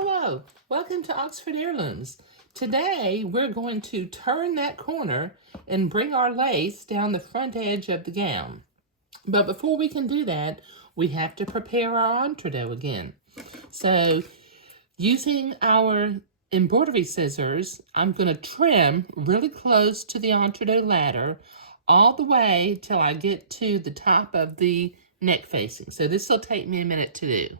Hello, welcome to Oxford Heirlooms. Today we're going to turn that corner and bring our lace down the front edge of the gown. But before we can do that, we have to prepare our entree again. So using our embroidery scissors, I'm going to trim really close to the entree ladder all the way till I get to the top of the neck facing. So this will take me a minute to do.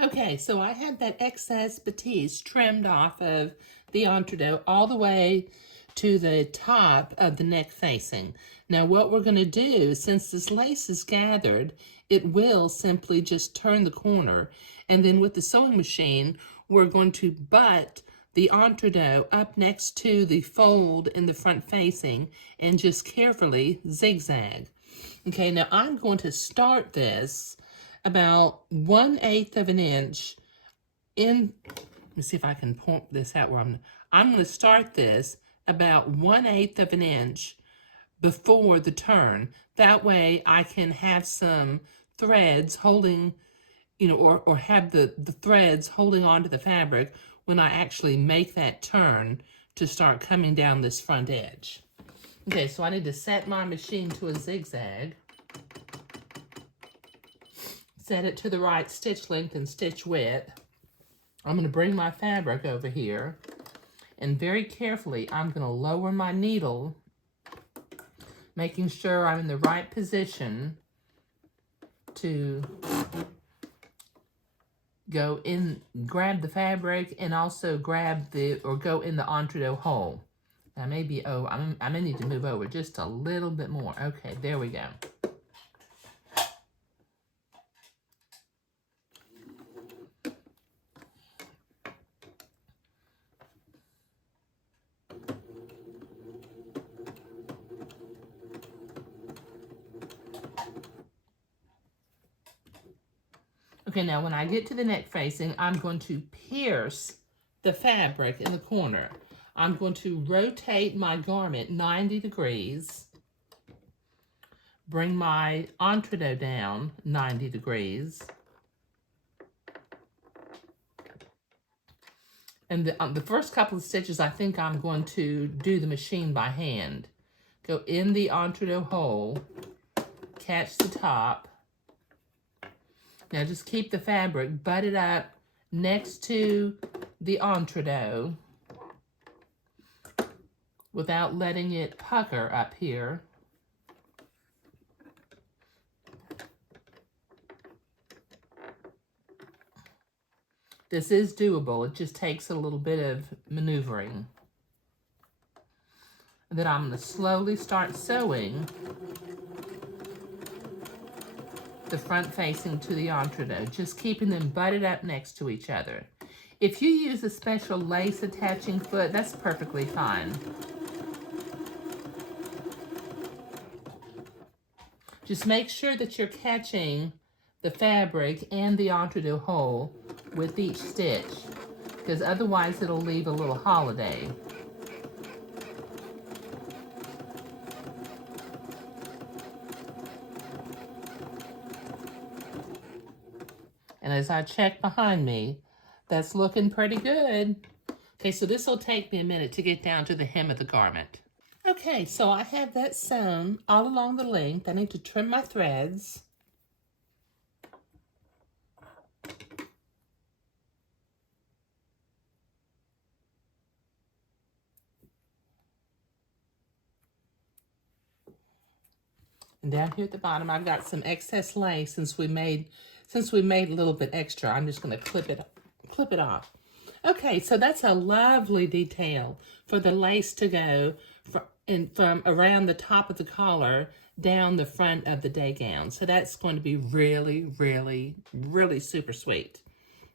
Okay, so I have that excess batiste trimmed off of the entree all the way to the top of the neck facing. Now what we're going to do, since this lace is gathered, it will simply just turn the corner, and then with the sewing machine, we're going to butt the entree up next to the fold in the front facing and just carefully zigzag. Okay, now I'm going to start this about 1/8 of an inch in, let me see if I can point this out where I'm going to start this about 1/8 of an inch before the turn. That way I can have some threads holding, or have the threads holding onto the fabric when I actually make that turn to start coming down this front edge. Okay, so I need to set my machine to a zigzag. Set it to the right stitch length and stitch width. I'm going to bring my fabric over here, and very carefully I'm going to lower my needle, making sure I'm in the right position to go in, grab the fabric, and also go in the entree hole. Now maybe, I may need to move over just a little bit more. Okay, there we go. Okay, now when I get to the neck facing, I'm going to pierce the fabric in the corner. I'm going to rotate my garment 90 degrees, bring my entree down 90 degrees, and the first couple of stitches, I think I'm going to do the machine by hand. Go in the entree hole, catch the top. Now just keep the fabric butted up next to the entree without letting it pucker up here. This is doable. It just takes a little bit of maneuvering. And then I'm going to slowly start sewing the front facing to the entree, just keeping them butted up next to each other. If you use a special lace attaching foot, that's perfectly fine. Just make sure that you're catching the fabric and the entree hole with each stitch, because otherwise it'll leave a little holiday. And as I check behind me, that's looking pretty good. Okay, so this will take me a minute to get down to the hem of the garment. Okay, so I have that sewn all along the length. I need to trim my threads. And down here at the bottom, I've got some excess lace since we made a little bit extra. I'm just going to clip it off. Okay, so that's a lovely detail for the lace to go from around the top of the collar down the front of the day gown. So that's going to be really, really, really super sweet.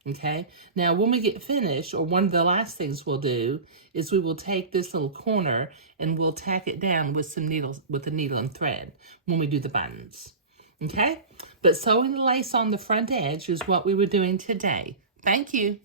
Okay, now when we get finished, or one of the last things we'll do is we will take this little corner and we'll tack it down with some needles, with a needle and thread when we do the buttons. Okay, but sewing the lace on the front edge is what we were doing today. Thank you.